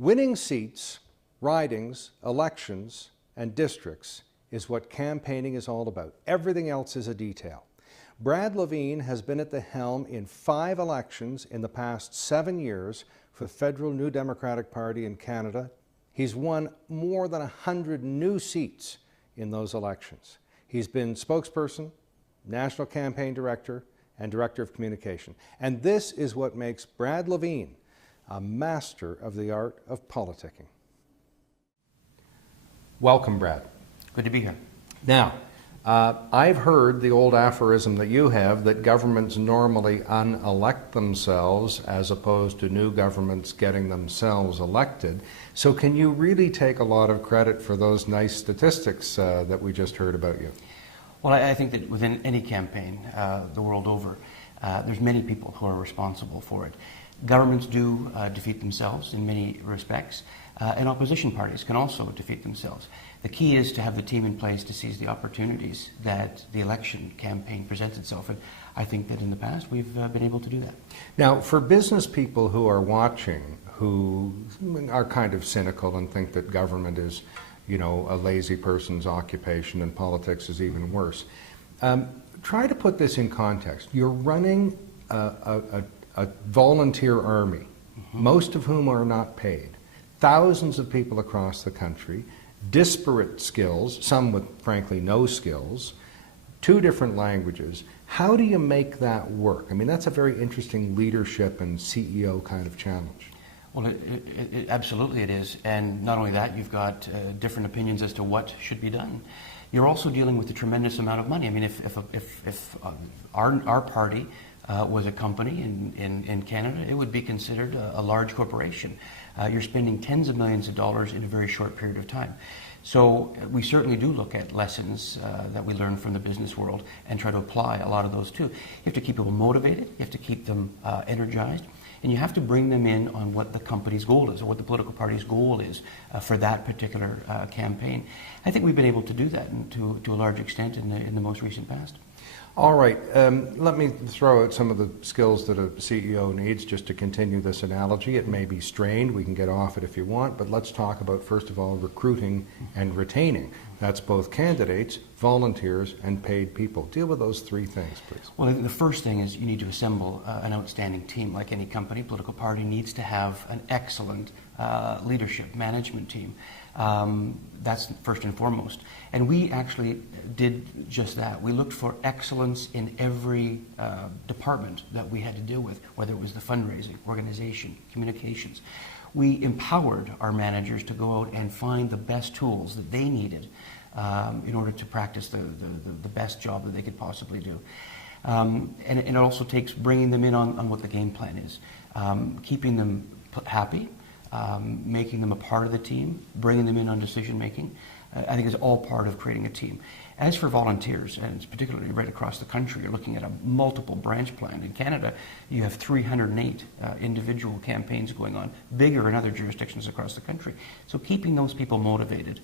Winning seats, ridings, elections, and districts is what campaigning is all about. Everything else is a detail. Brad Levine has been at the helm in 5 elections in the past 7 years for the federal New Democratic Party in Canada. He's won more than 100 new seats in those elections. He's been spokesperson, national campaign director, and director of communication. And this is what makes Brad Levine a master of the art of politicking. Welcome, Brad. Good to be here. Now, I've heard the old aphorism that you have that governments normally unelect themselves as opposed to new governments getting themselves elected. So can you really take a lot of credit for those nice statistics that we just heard about you? Well, I think that within any campaign the world over, there's many people who are responsible for it. Governments do defeat themselves in many respects, and opposition parties can also defeat themselves. The key is to have the team in place to seize the opportunities that the election campaign presents itself, and I think that in the past we've been able to do that. Now, for business people who are watching, who are kind of cynical and think that government is, you know, a lazy person's occupation and politics is even worse, try to put this in context. You're running a volunteer army, most of whom are not paid, thousands of people across the country, disparate skills, some with frankly no skills, 2 different languages. How do you make that work? I mean, that's a very interesting leadership and CEO kind of challenge. Well, absolutely it is, and not only that, you've got different opinions as to what should be done. You're also dealing with a tremendous amount of money. I mean, if our party was a company in Canada, it would be considered a large corporation. You're spending tens of millions of dollars in a very short period of time. So we certainly do look at lessons that we learn from the business world and try to apply a lot of those too. You have to keep people motivated, you have to keep them energized, and you have to bring them in on what the company's goal is or what the political party's goal is for that particular campaign. I think we've been able to do that to a large extent in the most recent past. All right, let me throw out some of the skills that a CEO needs just to continue this analogy. It may be strained, we can get off it if you want, but let's talk about, first of all, recruiting and retaining. That's both candidates, volunteers, and paid people. Deal with those 3 things, please. Well, the first thing is you need to assemble an outstanding team. Like any company, political party needs to have an excellent leadership, management team. That's first and foremost. And we actually did just that. We looked for excellence in every department that we had to deal with, whether it was the fundraising, organization, communications. We empowered our managers to go out and find the best tools that they needed in order to practice the best job that they could possibly do. And it also takes bringing them in on what the game plan is, keeping them happy, making them a part of the team, bringing them in on decision making. I think is all part of creating a team. As for volunteers, and particularly right across the country, you're looking at a multiple branch plan. In Canada, you have 308 individual campaigns going on, bigger in other jurisdictions across the country. So keeping those people motivated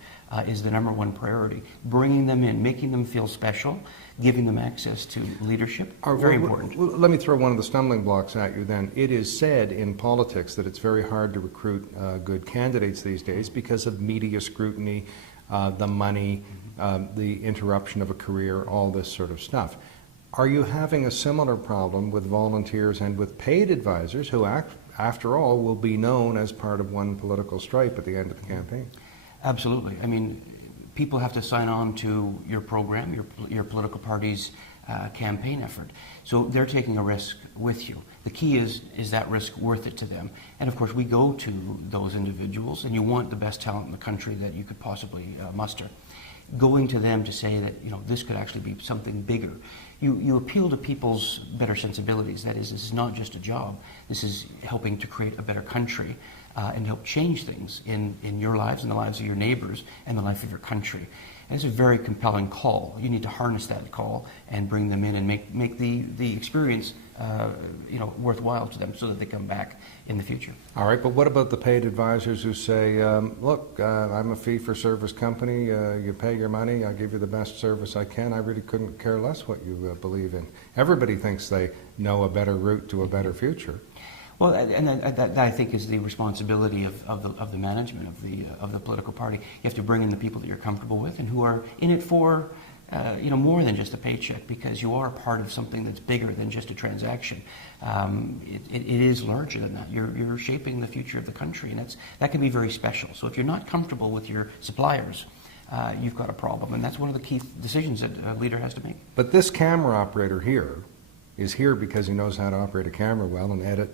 is the #1 priority. Bringing them in, making them feel special, giving them access to leadership, very important. Let me throw one of the stumbling blocks at you then. It is said in politics that it's very hard to recruit good candidates these days because of media scrutiny, the money, the interruption of a career, all this sort of stuff. Are you having a similar problem with volunteers and with paid advisors who, after all, will be known as part of one political stripe at the end of the campaign? Absolutely. I mean, people have to sign on to your program, your political party's campaign effort. So they're taking a risk with you. The key is that risk worth it to them? And of course, we go to those individuals, and you want the best talent in the country that you could possibly muster. Going to them to say that, you know, this could actually be something bigger. You appeal to people's better sensibilities. That is, this is not just a job. This is helping to create a better country and help change things in your lives and the lives of your neighbors and the life of your country. And it's a very compelling call. You need to harness that call and bring them in and make the experience worthwhile to them so that they come back in the future. All right, but what about the paid advisors who say, look, I'm a fee-for-service company, you pay your money, I give you the best service I can, I really couldn't care less what you believe in. Everybody thinks they know a better route to a better future. Well, and that I think is the responsibility of the management of the political party. You have to bring in the people that you're comfortable with and who are in it for more than just a paycheck, because you are part of something that's bigger than just a transaction. It is larger than that. You're shaping the future of the country, and that can be very special. So if you're not comfortable with your suppliers, you've got a problem, and that's one of the key decisions that a leader has to make. But this camera operator here is here because he knows how to operate a camera well and edit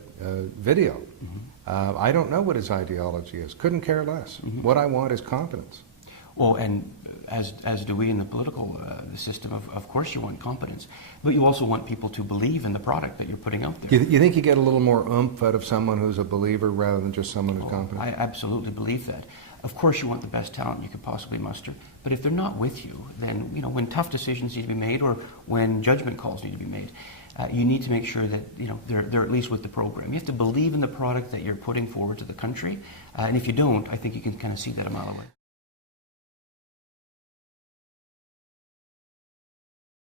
video. Mm-hmm. I don't know what his ideology is. Couldn't care less. Mm-hmm. What I want is competence. Well, and as do we in the political system, of course you want competence, but you also want people to believe in the product that you're putting out there. You think you get a little more oomph out of someone who's a believer rather than just someone who's competent? I absolutely believe that. Of course you want the best talent you could possibly muster, but if they're not with you, then when tough decisions need to be made or when judgment calls need to be made, you need to make sure that they're at least with the program. You have to believe in the product that you're putting forward to the country, and if you don't, I think you can kind of see that a mile away.